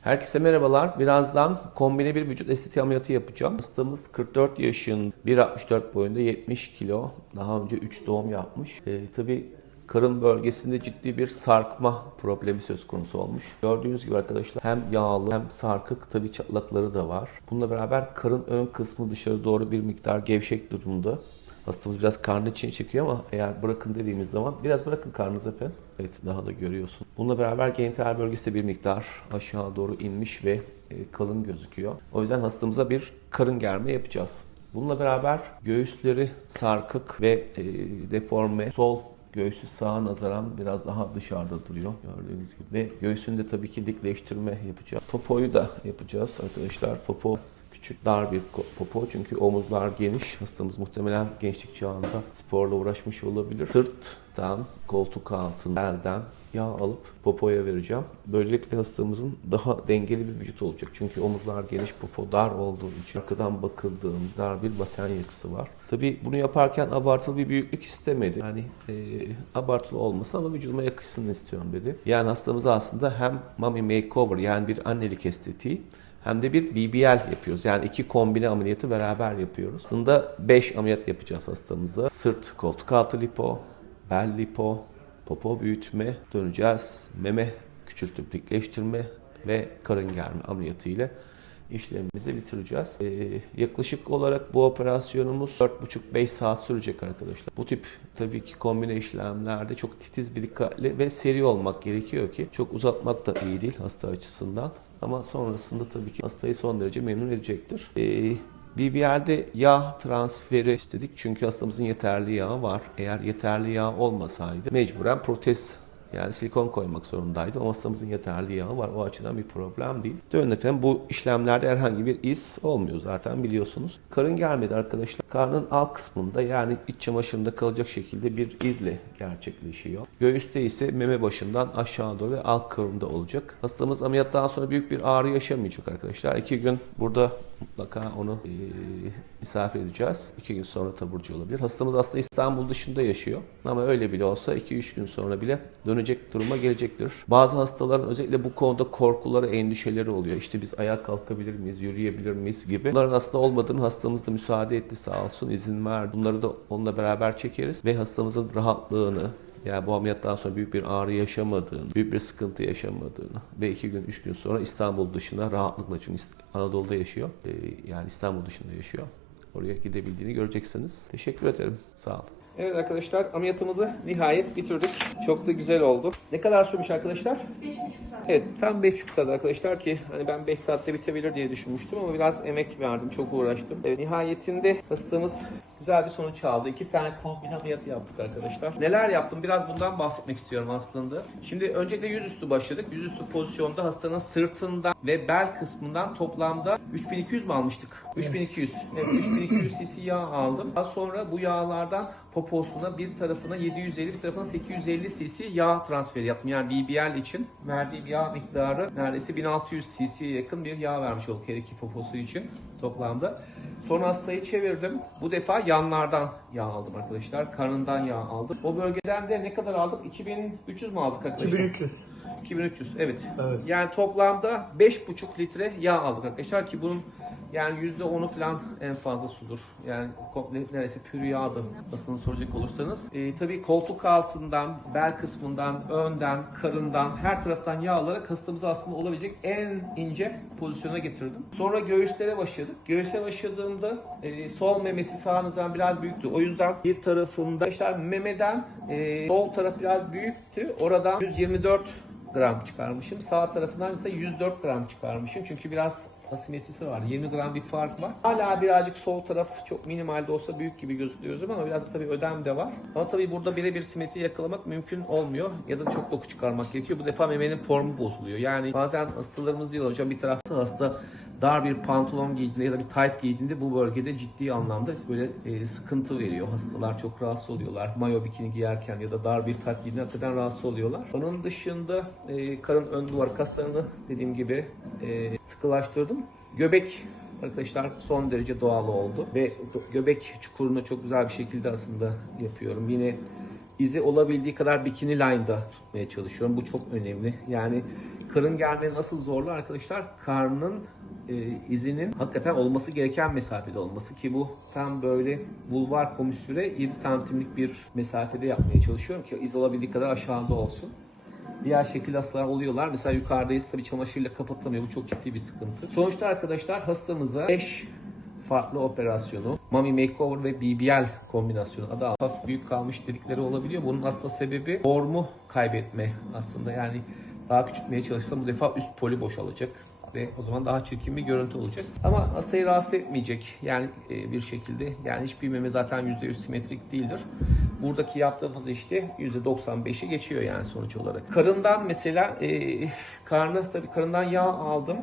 Herkese merhabalar. Birazdan kombine bir vücut estetiği ameliyatı yapacağım. Hastamız 44 yaşın, 1.64 boyunda 70 kilo. Daha önce 3 doğum yapmış. Ee, tabii karın bölgesinde ciddi bir sarkma problemi söz konusu olmuş. Gördüğünüz gibi arkadaşlar hem yağlı hem sarkık tabii çatlakları da var. Bununla beraber karın ön kısmı dışarı doğru bir miktar gevşek durumda. Hastamız biraz karnı içine çekiyor ama eğer bırakın dediğimiz zaman biraz bırakın karnınızı efendim. Evet daha da görüyorsun. Bununla beraber genital bölgesi de bir miktar aşağı doğru inmiş ve e, kalın gözüküyor. O yüzden hastamıza bir karın germe yapacağız. Bununla beraber göğüsleri sarkık ve e, deforme, sol göğsü sağa nazaran biraz daha dışarıda duruyor gördüğünüz gibi. Ve göğsünde tabii ki dikleştirme yapacağız. Popoyu da yapacağız arkadaşlar. Popo küçük dar bir popo çünkü omuzlar geniş. Hastamız muhtemelen gençlik çağında sporla uğraşmış olabilir. Sırttan, koltuk altından, belden yağ alıp popoya vereceğim. Böylelikle hastamızın daha dengeli bir vücut olacak. Çünkü omuzlar geniş, popo dar olduğu için arkadan bakıldığında dar bir basen yapısı var. Tabii bunu yaparken abartılı bir büyüklük istemedi. Yani e, abartılı olmasın ama vücuduma yakışsın istiyorum dedi. Yani hastamıza aslında hem mommy makeover yani bir annelik estetiği hem de bir BBL yapıyoruz. Yani iki kombine ameliyatı beraber yapıyoruz. Aslında 5 ameliyat yapacağız hastamıza. Sırt, koltuk altı lipo, bel lipo, popo büyütme, döneceğiz. Meme küçültüp dikleştirme ve karın germe ameliyatı ile işlemimizi bitireceğiz. Ee, yaklaşık olarak bu operasyonumuz 4,5-5 saat sürecek arkadaşlar. Bu tip tabii ki kombine işlemlerde çok titiz bir dikkatli ve seri olmak gerekiyor ki çok uzatmak da iyi değil hasta açısından. Ama sonrasında tabii ki hastayı son derece memnun edecektir. Ee, BBL'de yağ transferi istedik çünkü hastamızın yeterli yağı var. Eğer yeterli yağ olmasaydı mecburen protez yani silikon koymak zorundaydı ama hastamızın yeterli yağı var. O açıdan bir problem değil. Dönün efendim bu işlemlerde herhangi bir iz olmuyor zaten biliyorsunuz. Karın gelmedi arkadaşlar. Karnın alt kısmında yani iç çamaşırında kalacak şekilde bir izle gerçekleşiyor. Göğüste ise meme başından aşağı doğru ve alt kıvrımda olacak. Hastamız ameliyattan sonra büyük bir ağrı yaşamayacak arkadaşlar. İki gün burada mutlaka onu eee, misafir edeceğiz. İki gün sonra taburcu olabilir. Hastamız aslında İstanbul dışında yaşıyor. Ama öyle bile olsa 2-3 gün sonra bile dönecek duruma gelecektir. Bazı hastaların özellikle bu konuda korkuları, endişeleri oluyor. İşte biz ayağa kalkabilir miyiz, yürüyebilir miyiz gibi. Bunların aslında olmadığını hastamız da müsaade etti sağ olsun, izin verdi. Bunları da onunla beraber çekeriz ve hastamızın rahatlığını, yani bu ameliyattan sonra büyük bir ağrı yaşamadığını, büyük bir sıkıntı yaşamadığını ve iki gün, üç gün sonra İstanbul dışına rahatlıkla çünkü Anadolu'da yaşıyor. Ee, Yani İstanbul dışında yaşıyor. Oraya gidebildiğini göreceksiniz. Teşekkür ederim. Sağ olun. Evet arkadaşlar ameliyatımızı nihayet bitirdik. Çok da güzel oldu. Ne kadar sürmüş arkadaşlar? 5,5 saat. Evet tam 5,5 saat arkadaşlar ki hani ben 5 saatte bitebilir diye düşünmüştüm ama biraz emek verdim çok uğraştım. Evet, nihayetinde hastamız güzel bir sonuç aldı. İki tane kombine ameliyatı yaptık arkadaşlar. Neler yaptım biraz bundan bahsetmek istiyorum aslında. Şimdi öncelikle yüzüstü başladık. Yüzüstü pozisyonda hastanın sırtından ve bel kısmından toplamda 3200 mi almıştık? 3200. Evet 3200 cc yağ aldım. Daha sonra bu yağlardan poposuna bir tarafına 750 bir tarafına 850 cc yağ transferi yaptım. Yani BBL için verdiğim yağ miktarı neredeyse 1600 cc'ye yakın bir yağ vermiş olduk her iki poposu için toplamda. Sonra hastayı çevirdim. Bu defa yanlardan yağ aldım arkadaşlar. Karnından yağ aldım. O bölgeden de ne kadar aldık? 2300 mü aldık arkadaşlar? 2300. 2300 evet. Evet. Yani toplamda 5,5 litre yağ aldık arkadaşlar ki bunun yani %10'u falan en fazla sudur. Yani komple neredeyse pür yağdı aslında soracak olursanız. Ee, tabii koltuk altından, bel kısmından, önden, karından, her taraftan yağ alarak hastamızı aslında olabilecek en ince pozisyona getirdim. Sonra göğüslere başladık. Göğüse başladığımda e, sol memesi sağınızdan biraz büyüktü. O yüzden bir tarafında işte memeden e, sol taraf biraz büyüktü. Oradan 124 gram çıkarmışım. Sağ tarafından ise 104 gram çıkarmışım. Çünkü biraz asimetrisi var. 20 gram bir fark var. Hala birazcık sol taraf çok minimalde olsa büyük gibi gözüküyor ama biraz da tabii ödem de var. Ama tabii burada birebir simetri yakalamak mümkün olmuyor. Ya da çok doku çıkarmak gerekiyor. Bu defa memenin formu bozuluyor. Yani bazen hastalarımız diyorlar hocam bir tarafta hasta dar bir pantolon giydiğinde ya da bir tight giydiğinde bu bölgede ciddi anlamda böyle e, sıkıntı veriyor. Hastalar çok rahatsız oluyorlar. Mayo bikini giyerken ya da dar bir tight giydiğinde hakikaten rahatsız oluyorlar. Onun dışında e, karın ön duvar kaslarını dediğim gibi e, sıkılaştırdım. Göbek arkadaşlar son derece doğal oldu ve göbek çukurunu çok güzel bir şekilde aslında yapıyorum. Yine izi olabildiği kadar bikini line'da tutmaya çalışıyorum. Bu çok önemli. Yani karın germeni nasıl zorlu arkadaşlar? Karnın izinin hakikaten olması gereken mesafede olması ki bu tam böyle bulvar komüsüre 7 santimlik bir mesafede yapmaya çalışıyorum ki iz olabildiği kadar aşağıda olsun. Diğer şekil hastalar oluyorlar. Mesela yukarıdayız tabii çamaşırla kapatamıyor. Bu çok ciddi bir sıkıntı. Sonuçta arkadaşlar hastamıza 5 farklı operasyonu, mummy makeover ve BBL kombinasyonu adı hafif büyük kalmış dedikleri olabiliyor. Bunun aslında sebebi formu kaybetme aslında. Yani daha küçültmeye çalışsa bu defa üst poli boşalacak ve o zaman daha çirkin bir görüntü olacak. Ama hastayı rahatsız etmeyecek yani e, bir şekilde. Yani hiçbir meme zaten %100 simetrik değildir. Buradaki yaptığımız işte %95'i geçiyor yani sonuç olarak. Karından mesela e, karnı tabii karından yağ aldım.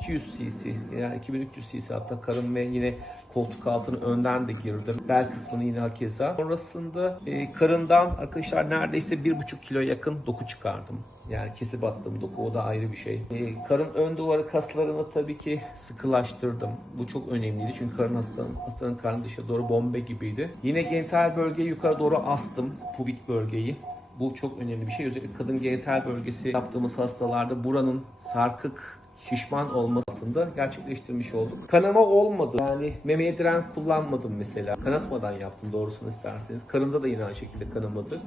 2200 cc yani 2300 cc hatta karın ve yine koltuk altını önden de girdim. Bel kısmını yine hakeza. Sonrasında e, karından arkadaşlar neredeyse 1,5 kilo yakın doku çıkardım. Yani kesip attım doku o da ayrı bir şey. E, karın ön duvarı kaslarını tabii ki sıkılaştırdım. Bu çok önemliydi çünkü karın hastanın, hastanın karnı dışa doğru bombe gibiydi. Yine genital bölgeyi yukarı doğru astım. Pubik bölgeyi. Bu çok önemli bir şey. Özellikle kadın genital bölgesi yaptığımız hastalarda buranın sarkık şişman olması altında gerçekleştirmiş olduk. Kanama olmadı. Yani memeye diren kullanmadım mesela. Kanatmadan yaptım doğrusunu isterseniz. Karında da yine aynı şekilde kanamadı.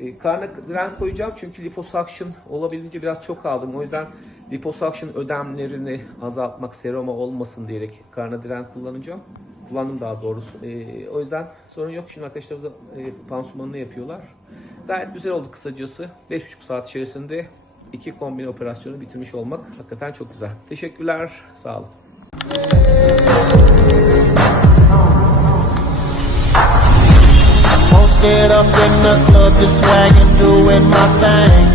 E, karna diren koyacağım çünkü liposuction olabildiğince biraz çok aldım. O yüzden liposuction ödemlerini azaltmak, seroma olmasın diyerek karna diren kullanacağım. Kullandım daha doğrusu. E, o yüzden sorun yok. Şimdi arkadaşlarımız da, e, pansumanını yapıyorlar. Gayet güzel oldu kısacası. 5,5 saat içerisinde iki kombine operasyonu bitirmiş olmak hakikaten çok güzel. Teşekkürler. Sağ olun. Posted up in the club, just swagging, doing my thing.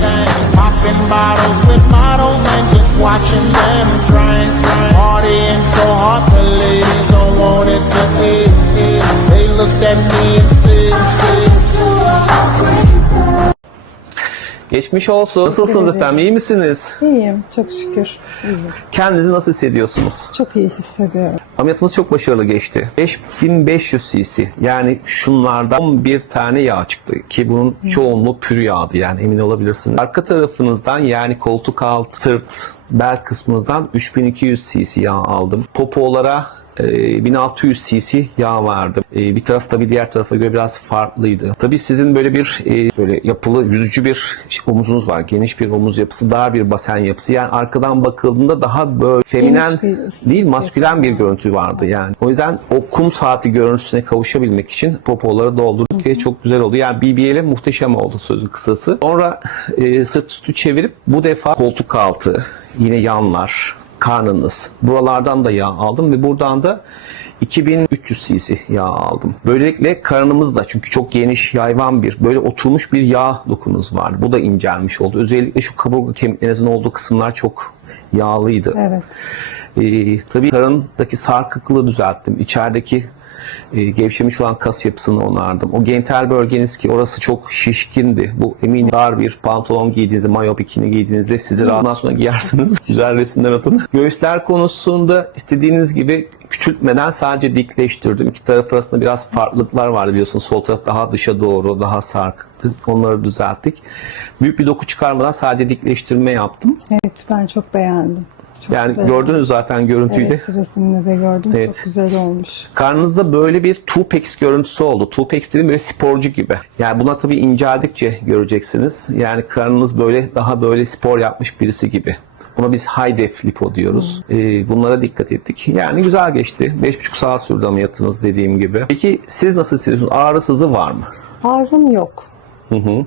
Popping bottles with models and just watching them drink. Partying so hard, the ladies don't want it to end. They looked at me and said, Geçmiş olsun. Nasılsınız efendim? İyi misiniz? İyiyim, çok şükür. İyiyim. Kendinizi nasıl hissediyorsunuz? Çok iyi hissediyorum. Ameliyatımız çok başarılı geçti. 5500 cc yani şunlardan 11 tane yağ çıktı ki bunun çoğunluğu pür yağdı yani emin olabilirsiniz. Arka tarafınızdan yani koltuk altı, sırt, bel kısmınızdan 3200 cc yağ aldım. Popolara 1600 cc yağ vardı. E, Bir taraf tabii diğer tarafa göre biraz farklıydı. Tabii sizin böyle bir e, böyle yapılı yüzücü bir omuzunuz var. Geniş bir omuz yapısı, dar bir basen yapısı. Yani arkadan bakıldığında daha böyle feminen değil maskülen bir görüntü vardı yani. O yüzden o kum saati görüntüsüne kavuşabilmek için popoları doldurduk ve çok güzel oldu. Yani BBL'e muhteşem oldu sözün kısası. Sonra e, sırt üstü çevirip bu defa koltuk altı, yine yanlar, karnınız. Buralardan da yağ aldım ve buradan da 2300 cc yağ aldım. Böylelikle karnımız da çünkü çok geniş yayvan bir böyle oturmuş bir yağ dokunuz vardı. Bu da incelmiş oldu. Özellikle şu kaburga kemiklerinizin olduğu kısımlar çok yağlıydı. Evet. Ee, tabii karındaki sarkıklığı düzelttim. İçerideki e, gevşemiş olan kas yapısını onardım. O genital bölgeniz ki orası çok şişkindi. Bu emin dar bir pantolon giydiğinizde, mayo bikini giydiğinizde sizi rahatından sonra giyersiniz. Güzel resimler atın. Göğüsler konusunda istediğiniz gibi küçültmeden sadece dikleştirdim. İki taraf arasında biraz farklılıklar vardı biliyorsunuz. Sol taraf daha dışa doğru, daha sarkıktı. Onları düzelttik. Büyük bir doku çıkarmadan sadece dikleştirme yaptım. Evet, ben çok beğendim. Çok Yani güzel. gördünüz zaten görüntüyü de. Evet, resimde de gördüm. Evet. Çok güzel olmuş. Karnınızda böyle bir Tupex görüntüsü oldu. Tupex dediğim böyle sporcu gibi. Yani buna tabii inceldikçe göreceksiniz. Yani karnınız böyle daha böyle spor yapmış birisi gibi. Buna biz high def lipo diyoruz. Ee, bunlara dikkat ettik. Yani güzel geçti. 5,5 saat sürdü ameliyatınız dediğim gibi. Peki siz nasıl hissediyorsunuz? Ağrı sızı var mı? Ağrım yok. Hı hı.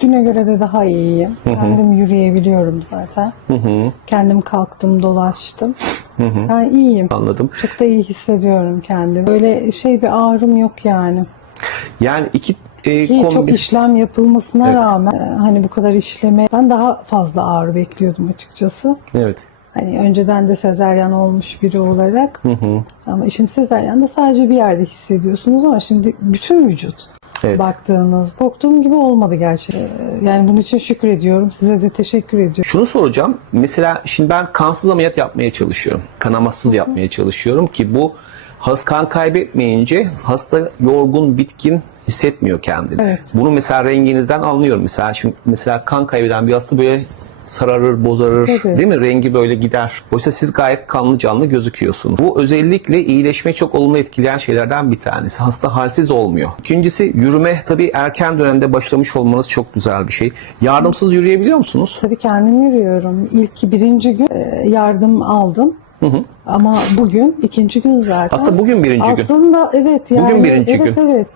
Düne göre de daha iyiyim. Kendim yürüyebiliyorum zaten. Hı hı. Kendim kalktım, dolaştım. Hı hı. Ben iyiyim. Anladım. Çok da iyi hissediyorum kendimi. Böyle şey bir ağrım yok yani. Yani iki e, Ki çok kombin- işlem yapılmasına Evet. rağmen e, hani bu kadar işleme ben daha fazla ağrı bekliyordum açıkçası. Evet. Hani önceden de sezeryan olmuş biri olarak Hı hı. ama şimdi sezeryanda sadece bir yerde hissediyorsunuz ama şimdi bütün vücut Evet. baktığınız korktuğum gibi olmadı gerçekten. Yani bunun için şükrediyorum. Size de teşekkür ediyorum. Şunu soracağım. Mesela şimdi ben kansız ameliyat yapmaya çalışıyorum. Kanamasız yapmaya çalışıyorum ki bu hasta kan kaybetmeyince hasta yorgun, bitkin hissetmiyor kendini. Evet. Bunu mesela renginizden anlıyorum. Mesela şimdi mesela kan kaybeden bir hasta böyle sararır, bozarır Tabii. değil mi? Rengi böyle gider. Oysa siz gayet kanlı canlı gözüküyorsunuz. Bu özellikle iyileşme çok olumlu etkileyen şeylerden bir tanesi. Hasta halsiz olmuyor. İkincisi yürüme tabii erken dönemde başlamış olmanız çok güzel bir şey. Yardımsız yürüyebiliyor musunuz? Tabii kendim yürüyorum. İlk birinci gün e, yardım aldım. Ama bugün ikinci gün zaten. Aslında bugün birinci gün. Aslında evet yani. Bugün birinci evet, gün. Evet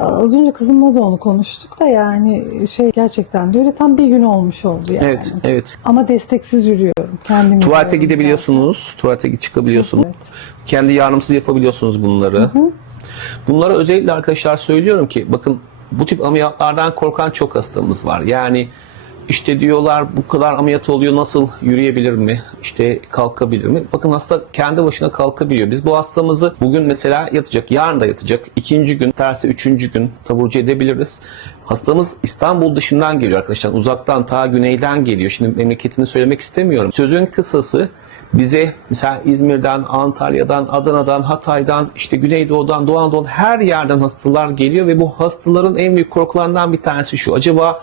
Az önce kızımla da onu konuştuk da yani şey gerçekten de öyle tam bir gün olmuş oldu yani. Evet, evet. Ama desteksiz yürüyorum. Kendim Tuvalete gidebiliyorsunuz, tuvalete çıkabiliyorsunuz. Evet. Kendi yardımsız yapabiliyorsunuz bunları. Bunlara özellikle arkadaşlar söylüyorum ki bakın bu tip ameliyatlardan korkan çok hastamız var. Yani işte diyorlar bu kadar ameliyat oluyor nasıl yürüyebilir mi? İşte kalkabilir mi? Bakın hasta kendi başına kalkabiliyor. Biz bu hastamızı bugün mesela yatacak, yarın da yatacak. ikinci gün, tersi üçüncü gün taburcu edebiliriz. Hastamız İstanbul dışından geliyor arkadaşlar. Uzaktan ta güneyden geliyor. Şimdi memleketini söylemek istemiyorum. Sözün kısası bize mesela İzmir'den, Antalya'dan, Adana'dan, Hatay'dan, işte Güneydoğu'dan, Doğu Anadolu'dan her yerden hastalar geliyor ve bu hastaların en büyük korkularından bir tanesi şu. Acaba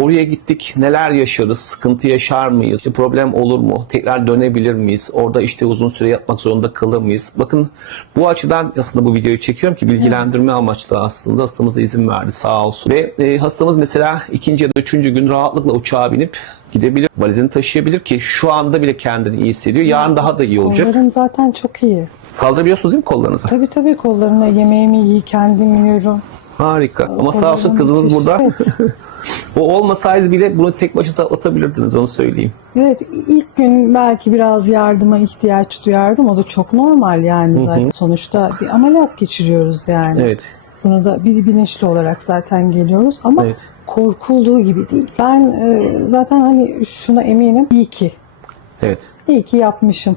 oraya gittik neler yaşarız? Sıkıntı yaşar mıyız? İşte problem olur mu? Tekrar dönebilir miyiz? Orada işte uzun süre yatmak zorunda kalır mıyız? Bakın bu açıdan aslında bu videoyu çekiyorum ki bilgilendirme amaçlı aslında hastamız da izin verdi sağ olsun. Ve e, hastamız mesela ikinci ya da üçüncü gün rahatlıkla uçağa binip gidebilir. Valizini taşıyabilir ki şu anda bile kendini iyi hissediyor. Yarın daha da iyi olacak. Kollarım zaten çok iyi. Kaldırabiliyorsunuz değil mi kollarınızı? Tabii tabii kollarına yemeğimi iyi kendim yiyorum. Harika. Ama sağ olsun Kollarım kızınız burada. Evet. o olmasaydı bile bunu tek başınıza atlatabilirdiniz onu söyleyeyim. Evet ilk gün belki biraz yardıma ihtiyaç duyardım. O da çok normal yani zaten. Sonuçta bir ameliyat geçiriyoruz yani. Evet. Bunu da bir bilinçli olarak zaten geliyoruz ama Evet. korkulduğu gibi değil. Ben e, zaten hani şuna eminim. İyi ki. Evet. İyi ki yapmışım.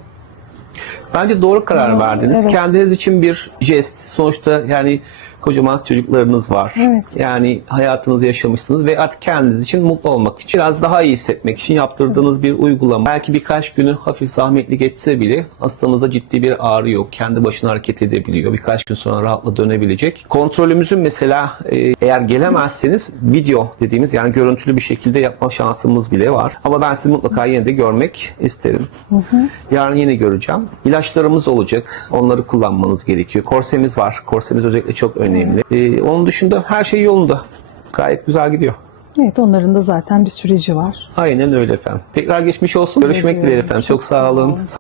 Bence doğru karar verdiniz. evet. Kendiniz için bir jest. Sonuçta yani kocaman çocuklarınız var. Evet. Yani hayatınızı yaşamışsınız ve artık kendiniz için mutlu olmak için biraz daha iyi hissetmek için yaptırdığınız bir uygulama. Belki birkaç günü hafif zahmetli geçse bile hastamızda ciddi bir ağrı yok. Kendi başına hareket edebiliyor. Birkaç gün sonra rahatla dönebilecek. Kontrolümüzün mesela e, eğer gelemezseniz video dediğimiz yani görüntülü bir şekilde yapma şansımız bile var. Ama ben sizi mutlaka yine de görmek isterim. Yarın yine göreceğim. İlaçlarımız olacak. Onları kullanmanız gerekiyor. Korsemiz var. Korsemiz özellikle çok önemli. Ee, onun dışında her şey yolunda. Gayet güzel gidiyor. Evet onların da zaten bir süreci var. Aynen öyle efendim. Tekrar geçmiş olsun. Görüşmek dileğiyle efendim. Çok sağ olun.